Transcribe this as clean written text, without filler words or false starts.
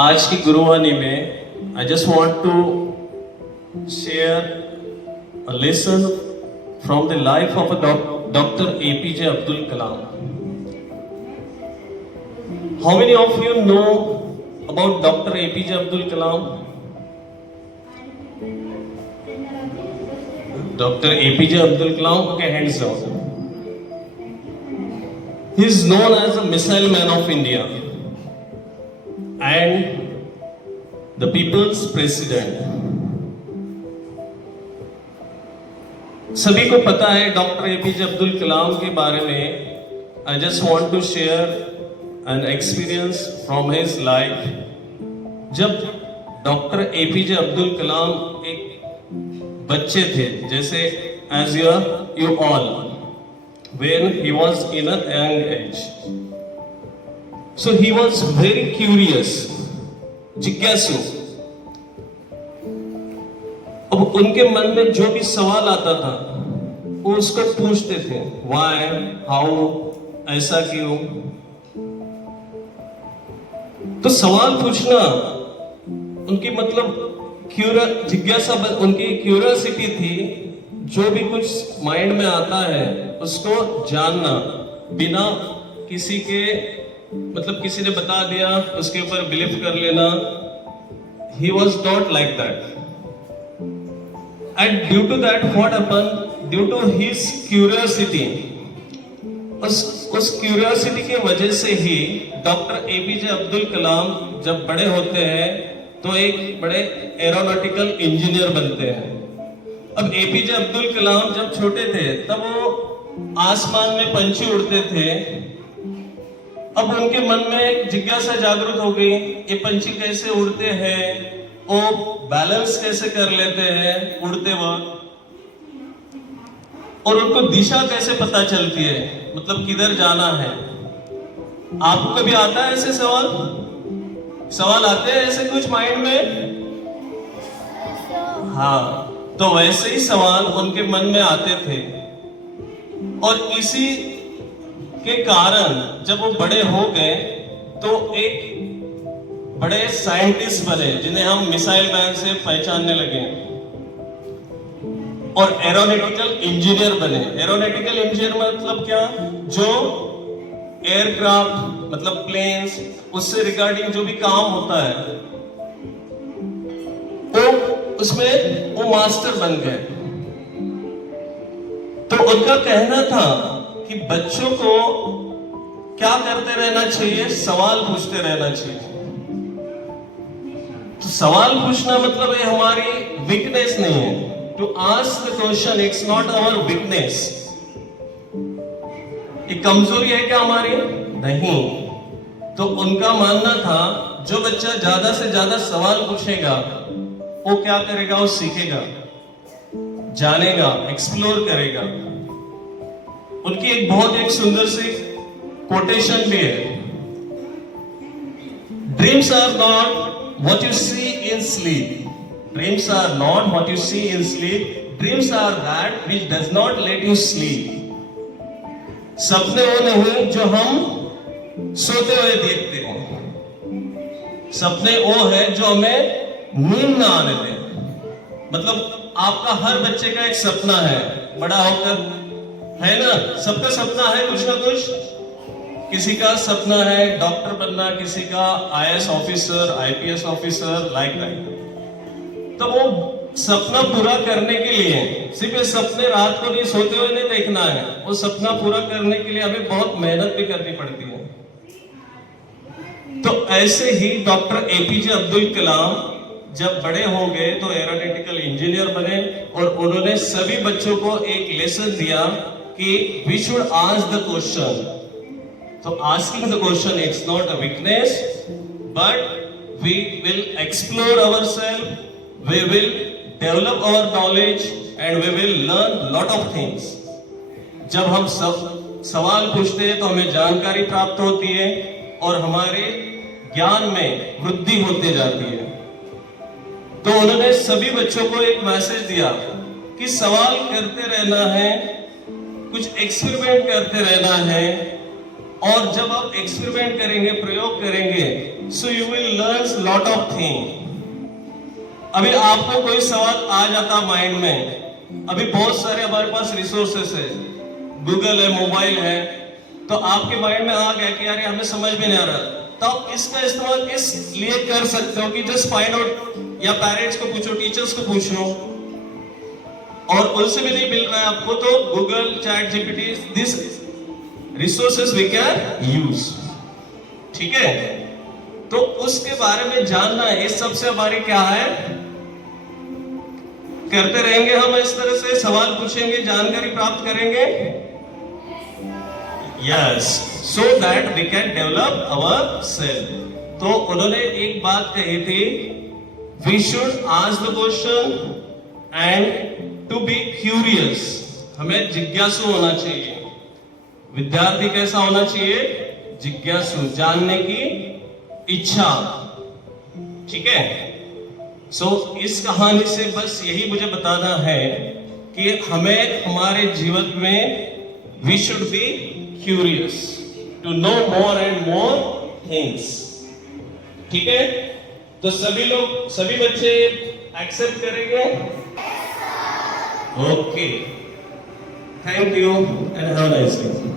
आज की गुरुवाणी में I just want to share a lesson from the life of a Dr. APJ Abdul Kalam. How many of you know about Dr. APJ Abdul Kalam? Dr. APJ Abdul Kalam, okay, hands down. He is known as the missile man of India and the people's president. सभी को पता है doctor APJ Abdul कलाम के बारे में. I just want to share an experience from his life. जब doctor APJ Abdul Kalam एक बच्चे थे, जैसे as you all, when he was in a young age, so he was very curious, जिज्ञासु. अब उनके मन में जो भी सवाल आता था वो उसको पूछते थे. व्हाई, हाउ, ऐसा क्यों. तो सवाल पूछना उनकी मतलब जिज्ञासा, उनकी क्यूरियोसिटी थी. जो भी कुछ माइंड में आता है उसको जानना, बिना किसी के मतलब किसी ने बता दिया उसके ऊपर बिलीव कर लेना. He was not like that. And due to that, what happened? Due to his curiosity, उस क्यूरियोसिटी की वजह से ही डॉक्टर एपीजे अब्दुल कलाम जब बड़े होते हैं तो एक बड़े एरोनॉटिकल इंजीनियर बनते हैं. अब एपीजे अब्दुल कलाम जब छोटे थे तब वो आसमान में पंछी उड़ते थे. अब उनके मन में एक जिज्ञासा जागृत हो गई, ये पंछी कैसे उड़ते हैं, वो बैलेंस कैसे कर लेते हैं उड़ते वक्त, और उनको दिशा कैसे पता चलती है, मतलब किधर जाना है. आपको कभी आता है ऐसे सवाल आते हैं ऐसे कुछ माइंड में? हाँ, तो वैसे ही सवाल उनके मन में आते थे. और इसी के कारण जब वो बड़े हो गए तो एक बड़े साइंटिस्ट बने, जिन्हें हम मिसाइल मैन से पहचानने लगे, और एरोनॉटिकल इंजीनियर बने. एरोनॉटिकल इंजीनियर मतलब क्या? जो एयरक्राफ्ट मतलब प्लेन्स, उससे रिगार्डिंग जो भी काम होता है तो उसमें वो मास्टर बन गए. तो उनका कहना था कि बच्चों को क्या करते रहना चाहिए? सवाल पूछते रहना चाहिए. तो सवाल पूछना मतलब ये हमारी वीकनेस नहीं है. To ask the question, it's not our weakness. ये कमजोरी है क्या हमारी? नहीं. तो उनका मानना था जो बच्चा ज्यादा से ज्यादा सवाल पूछेगा वो क्या करेगा? वो सीखेगा, जानेगा, एक्सप्लोर करेगा. उनकी एक बहुत एक सुंदर सी कोटेशन भी है. Dreams are not what you see in sleep. Dreams are not what you see in sleep. Dreams are that which does not let you sleep. सपने वो नहीं जो हम सोते हुए देखते हैं. सपने वो है जो हमें नींद ना आने दे. मतलब आपका हर बच्चे का एक सपना है बड़ा होकर, है ना? सबका सपना है कुछ ना कुछ. किसी का सपना है डॉक्टर बनना, किसी का IAS officer, IPS officer, like that. तो वो सपना पूरा करने के लिए सिर्फ ये सपने रात को नहीं सोते हुए नहीं देखना है. वो सपना पूरा करने के लिए हमें बहुत मेहनत भी करनी पड़ती है. तो ऐसे ही डॉक्टर एपीजे अब्दुल कलाम जब बड़े हो गए तो एरोनॉटिकल इंजीनियर बने, और उन्होंने सभी बच्चों को एक लेसन दिया कि we should ask the question. So asking the question, it's not a weakness, but we will explore ourselves, we will develop our knowledge, and we will learn lot of things. जब हम सवाल पूछते हैं तो हमें जानकारी प्राप्त होती है और हमारे ज्ञान में वृद्धि होती जाती है. तो उन्होंने सभी बच्चों को एक मैसेज दिया कि सवाल करते रहना है, कुछ एक्सपेरिमेंट करते रहना है, और जब आप एक्सपेरिमेंट करेंगे, प्रयोग करेंगे, so you will learn lot of thing. अभी आपको कोई सवाल आ जाता माइंड में, अभी बहुत सारे हमारे पास रिसोर्सेस है, गूगल है, मोबाइल है, तो आपके माइंड में आ गया कि यार हमें समझ में नहीं आ रहा, तो आप इसका इस्तेमाल इसलिए कर सकते हो कि जस्ट फाइंड आउट, या पेरेंट्स को पूछो, टीचर्स को पूछ लो, और उनसे भी नहीं मिल रहा है आपको तो Google, chat GPT, this resources we can use. ठीक है, तो उसके बारे में जानना है, इस सबसे हमारी क्या है, करते रहेंगे हम इस तरह से, सवाल पूछेंगे, जानकारी प्राप्त करेंगे, yes, so that we can develop our self. तो उन्होंने एक बात कही थी, we should ask the question and to be curious, हमें जिज्ञासु होना चाहिए। विद्यार्थी कैसा होना चाहिए? जिज्ञासु, जानने की इच्छा। ठीक है, सो इस कहानी से बस यही मुझे बताना है कि हमें हमारे जीवन में we should be curious to know more and more things. ठीक है, तो सभी लोग, सभी बच्चे एक्सेप्ट करेंगे? Okay, thank you and have a nice day.